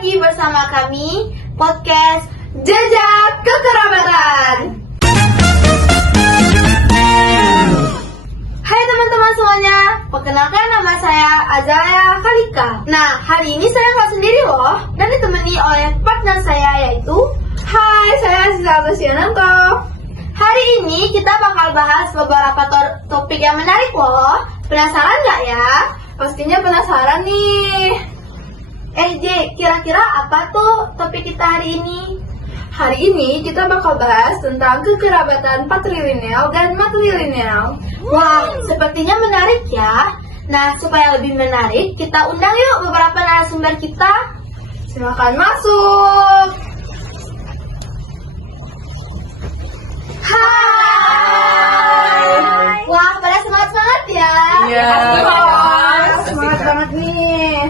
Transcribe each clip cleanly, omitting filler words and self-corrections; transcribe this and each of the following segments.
lagi bersama kami podcast Jejak Kekerabatan. Hai teman-teman semuanya, perkenalkan nama saya Azalia Khalika. Nah, hari ini saya nggak sendiri loh, dan ditemani oleh partner saya yaitu Hai, saya Aziza Luciananto. Hari ini kita bakal bahas beberapa topik yang menarik loh. Penasaran nggak ya? Pastinya penasaran nih. J, kira-kira apa tuh topik kita hari ini? Hari ini kita bakal bahas tentang kekerabatan patrilineal dan matrilineal. Wah, sepertinya menarik ya. Nah, supaya lebih menarik, kita undang yuk beberapa narasumber kita. Silakan masuk. Hai. Wah, pada semangat-semangat ya. Iya. Semangat banget nih.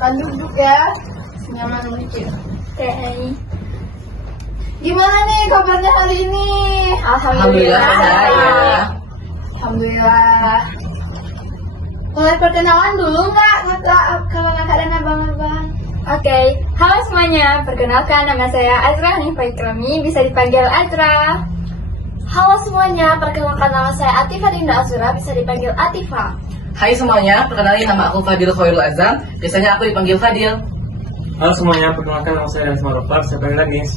Silakan duduk ya. Nyaman dikit. Oke. Gimana nih kabarnya hari ini? Alhamdulillah, baik. Alhamdulillah. Mulai perkenalan dulu nggak kakak dan abang-abang? Oke, halo semuanya. Perkenalkan, nama saya Azra Hanifah Ikrami, bisa dipanggil Azra. Halo semuanya, perkenalkan nama saya Atifah Dinda Azura, bisa dipanggil Atifah. Hai semuanya, perkenalkan nama aku Fadil Khairul Azam. Biasanya aku dipanggil Fadil. Halo semuanya, perkenalkan nama saya Danis Marufar, saya panggil Danis.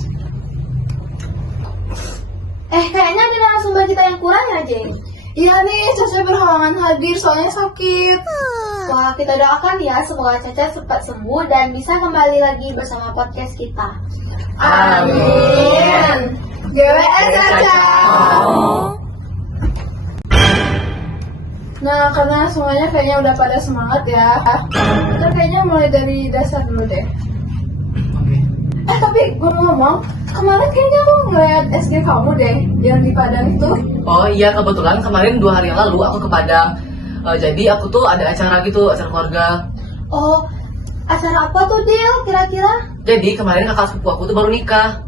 Kayaknya ada narasumber kita yang kurang ya, Jeng? Iya nih, Caca berhalangan hadir soalnya sakit. Wah, kita doakan ya, semoga Caca cepat sembuh dan bisa kembali lagi bersama podcast kita. Amin. GWS Caca. Nah, karena semuanya kayaknya udah pada semangat ya. Kita kayaknya mulai dari dasar dulu deh. Tapi gue mau ngomong, kemarin kayaknya aku ngeliat SD kamu deh, yang di Padang itu. Oh iya, kebetulan kemarin 2 hari yang lalu aku ke Padang. Jadi aku tuh ada acara gitu, acara keluarga. Oh, acara apa tuh, Dil, kira-kira? Jadi kemarin kakak sepupu aku tuh baru nikah.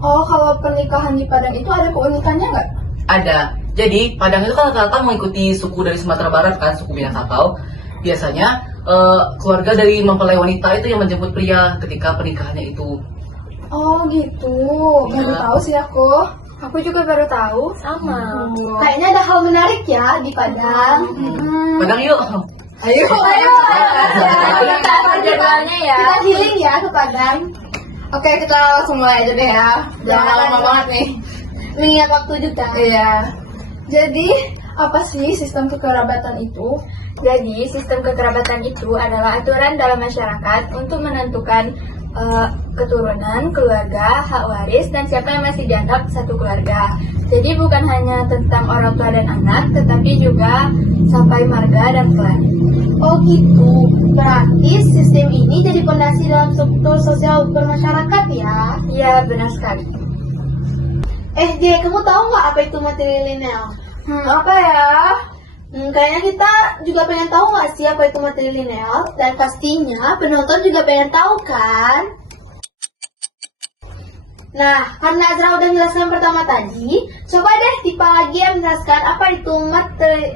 Oh, kalau pernikahan di Padang itu ada keunikannya nggak? Ada. Jadi Padang itu kan rata-rata mengikuti suku dari Sumatera Barat kan, suku Minangkabau. Biasanya keluarga dari mempelai wanita itu yang menjemput pria ketika pernikahannya itu. Oh gitu, baru Iya. tahu sih aku. Aku juga baru tahu. Sama. Kayaknya ada hal menarik ya di Padang. Padang yuk. Ayo. Kita atur jadwalnya ya. Kita healing ya ke Padang. Oke, kita langsung mulai aja deh ya. Jangan lama banget nih. Mengingat waktu juga. Iya. Jadi, apa sih sistem kekerabatan itu? Jadi, sistem kekerabatan itu adalah aturan dalam masyarakat untuk menentukan keturunan, keluarga, hak waris, dan siapa yang masih dianggap satu keluarga. Jadi bukan hanya tentang orang tua dan anak, tetapi juga sampai marga dan klan. Oh gitu. Berarti sistem ini jadi fondasi dalam struktur sosial bermasyarakat ya. Iya, benar sekali. J, kamu tahu nggak apa itu matrilineal? Apa ya? Kayaknya kita juga pengen tahu nggak sih apa itu matrilineal? Dan pastinya penonton juga pengen tahu kan? Nah, karena Azra udah menjelaskan pertama tadi, coba deh Tipa lagi yang menjelaskan apa itu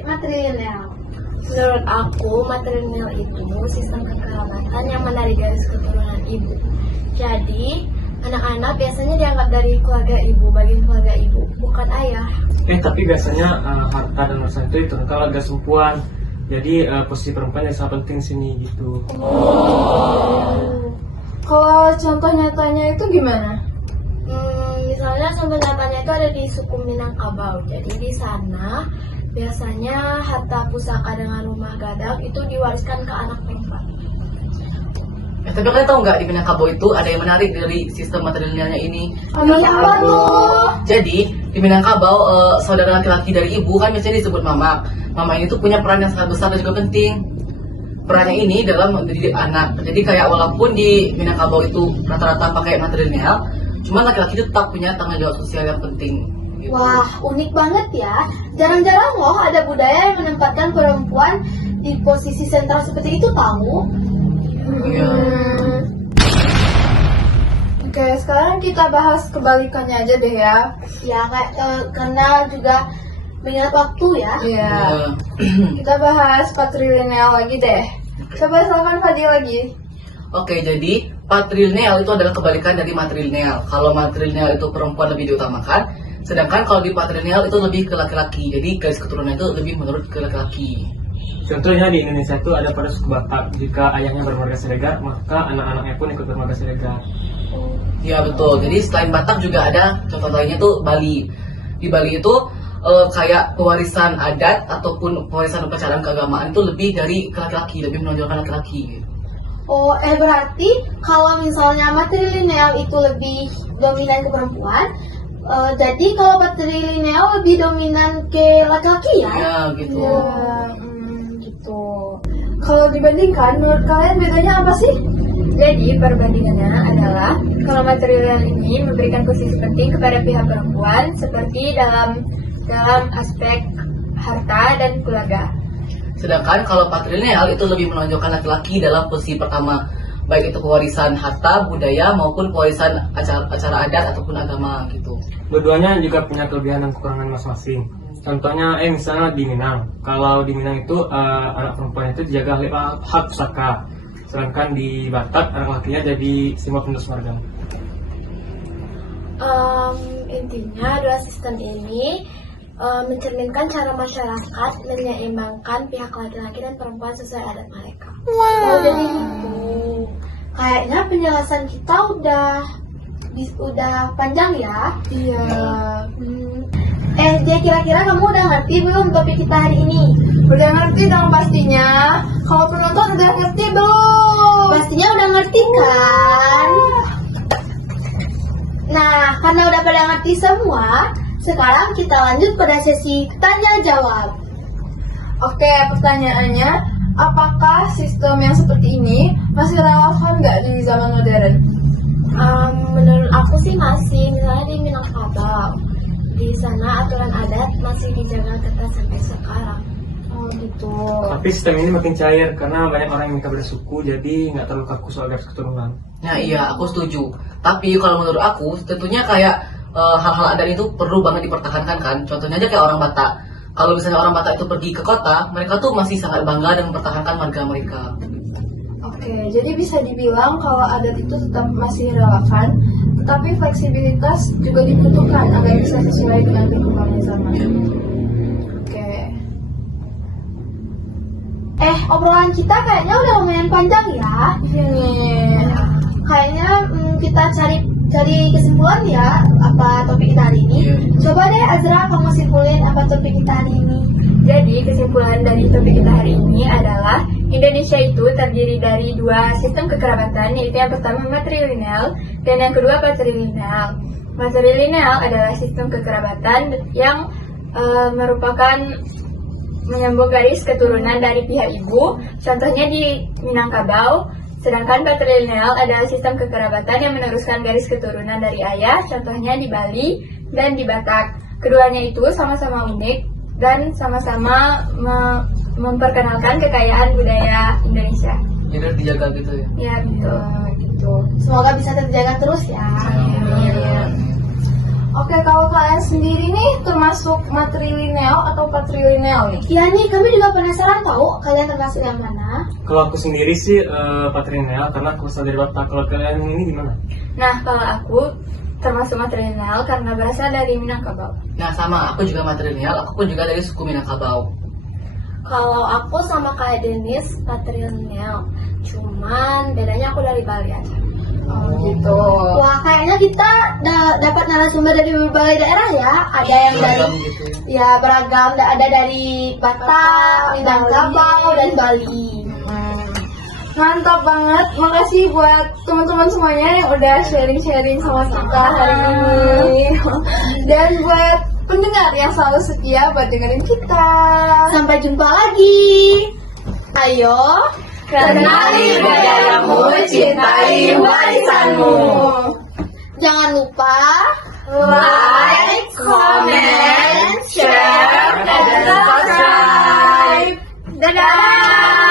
matrilineal. Menurut aku, matrilineal itu sistem kekerabatan yang menarik garis keturunan ibu. Jadi, anak-anak biasanya dianggap dari keluarga ibu, bagian keluarga ibu, bukan ayah. Tapi biasanya harta dan warisan itu ditentang keluarga perempuan. Jadi posisi perempuan yang sangat penting sini gitu. Kalau contoh nyatanya itu gimana? Misalnya contoh nyatanya itu ada di suku Minangkabau. Jadi di sana biasanya harta pusaka dengan rumah gadang itu diwariskan ke anak perempuan. Tapi kalian tahu nggak di Minangkabau itu ada yang menarik dari sistem matrilinealnya ini? Apa tuh? Jadi di Minangkabau saudara laki-laki dari ibu kan biasanya disebut mama. Mama ini tuh punya peran yang sangat besar dan juga penting. Perannya ini dalam mendidik anak. Jadi kayak walaupun di Minangkabau itu rata-rata pakai matrilineal, cuman laki-laki itu tetap punya tanggung jawab sosial yang penting. Gitu. Wah, unik banget ya. Jarang-jarang loh ada budaya yang menempatkan perempuan di posisi sentral seperti itu tahu. Iya. Oke, sekarang kita bahas kebalikannya aja deh ya. Ya, karena juga mengingat waktu ya. Iya. Kita bahas patrilineal lagi deh. Coba silakan Fadil lagi. Oke, jadi patrilineal itu adalah kebalikan dari matrilineal. Kalau matrilineal itu perempuan lebih diutamakan, sedangkan kalau di patrilineal itu lebih ke laki-laki. Jadi garis keturunan itu lebih menurut ke laki-laki. Contohnya di Indonesia itu ada pada suku Batak, jika ayahnya bermarga Siregar, maka anak-anaknya pun ikut bermarga Siregar. Ya betul. Jadi selain Batak juga ada contoh lainnya tuh Bali. Di Bali itu kayak pewarisan adat ataupun pewarisan upacara keagamaan itu lebih dari ke laki-laki, lebih menonjolkan laki-laki. Oh, berarti kalau misalnya matrilineal itu lebih dominan ke perempuan, jadi kalau patrilineal lebih dominan ke laki-laki ya? Ya gitu. Gitu. Kalau dibandingkan, menurut kalian bedanya apa sih? Jadi perbandingannya adalah kalau matrilineal ini memberikan posisi penting kepada pihak perempuan seperti dalam aspek harta dan keluarga. Sedangkan kalau patrilineal itu lebih menonjolkan laki-laki dalam posisi pertama, baik itu pewarisan harta, budaya maupun pewarisan acara adat ataupun agama gitu. Dua-duanya juga punya kelebihan dan kekurangan masing-masing. Contohnya, misalnya di Minang. Kalau di Minang itu anak perempuan itu dijaga oleh hak pusaka, sedangkan di Batak anak lakinya jadi simbol penerus marga. Intinya adalah sistem ini mencerminkan cara masyarakat menyeimbangkan pihak laki-laki dan perempuan sesuai adat mereka. Oh, jadi gitu. Kayaknya penjelasan kita udah panjang ya. Iya. Dia kira-kira kamu udah ngerti belum topik kita hari ini? Udah ngerti dong pastinya. Kalau penonton udah ngerti belum? Pastinya udah ngerti kan? Nah, karena udah pada ngerti semua, sekarang kita lanjut pada sesi tanya jawab. Oke, pertanyaannya, apakah sistem yang seperti ini masih relevan nggak di zaman modern? Menurut aku sih masih, misalnya di Minangkabau. Di sana aturan adat masih dijaga ketat sampai sekarang. Oh gitu. Tapi sistem ini makin cair karena banyak orang yang minta bersuku, jadi nggak terlalu kaku soal garis keturunan. Nah iya, aku setuju. Tapi kalau menurut aku, tentunya kayak hal-hal adat itu perlu banget dipertahankan kan. Contohnya aja kayak orang Batak. Kalau misalnya orang Batak itu pergi ke kota, mereka tuh masih sangat bangga dan mempertahankan marga mereka. Oke, jadi bisa dibilang kalau adat itu tetap masih relevan, tetapi fleksibilitas juga dibutuhkan agar bisa sesuai dengan perkembangan zaman. Oke. Obrolan kita kayaknya udah lumayan panjang ya. Iya nih. Kayaknya kita cari kesimpulan ya apa topik kita hari ini. Coba deh Azra, kamu simpulin apa topik kita hari ini. Jadi kesimpulan dari topik kita hari ini adalah Indonesia itu terdiri dari dua sistem kekerabatan, yaitu yang pertama matrilineal dan yang kedua patrilineal. Matrilineal adalah sistem kekerabatan yang merupakan menyambung garis keturunan dari pihak ibu, contohnya di Minangkabau. Sedangkan patrilineal adalah sistem kekerabatan yang meneruskan garis keturunan dari ayah, contohnya di Bali dan di Batak. Keduanya itu sama-sama unik dan sama-sama memperkenalkan kekayaan budaya Indonesia. Jadi harus dijaga gitu ya. Ya betul. Gitu. Semoga bisa terjaga terus ya. Oke, kalau kalian sendiri nih termasuk matrilineal atau patrilineal nih? Iya nih, kami juga penasaran tahu kalian termasuk yang mana. Kalau aku sendiri sih patrilineal karena aku berasal dari Batak. Kalau kalian ini gimana? Nah, kalau aku termasuk matrilineal karena berasal dari Minangkabau. Nah sama, aku juga matrilineal, aku pun juga dari suku Minangkabau. Kalau aku sama kayak Denis, patrilineal. Cuman bedanya aku dari Bali aja. Oh gitu. Wah, kayaknya kita dapat narasumber dari berbagai daerah ya. Ada yang dari Beragam gitu ya. beragam. Ada dari Batak, Minangkabau, dan Bali. Mantap banget, makasih buat teman-teman semuanya yang udah sharing-sharing sama kita hari ini. Dan buat pendengar yang selalu setia buat dengerin kita. Sampai jumpa lagi. Ayo, Kenali budayamu, cintai warisanmu. jangan lupa Like, comment, share, dan subscribe. Dadah!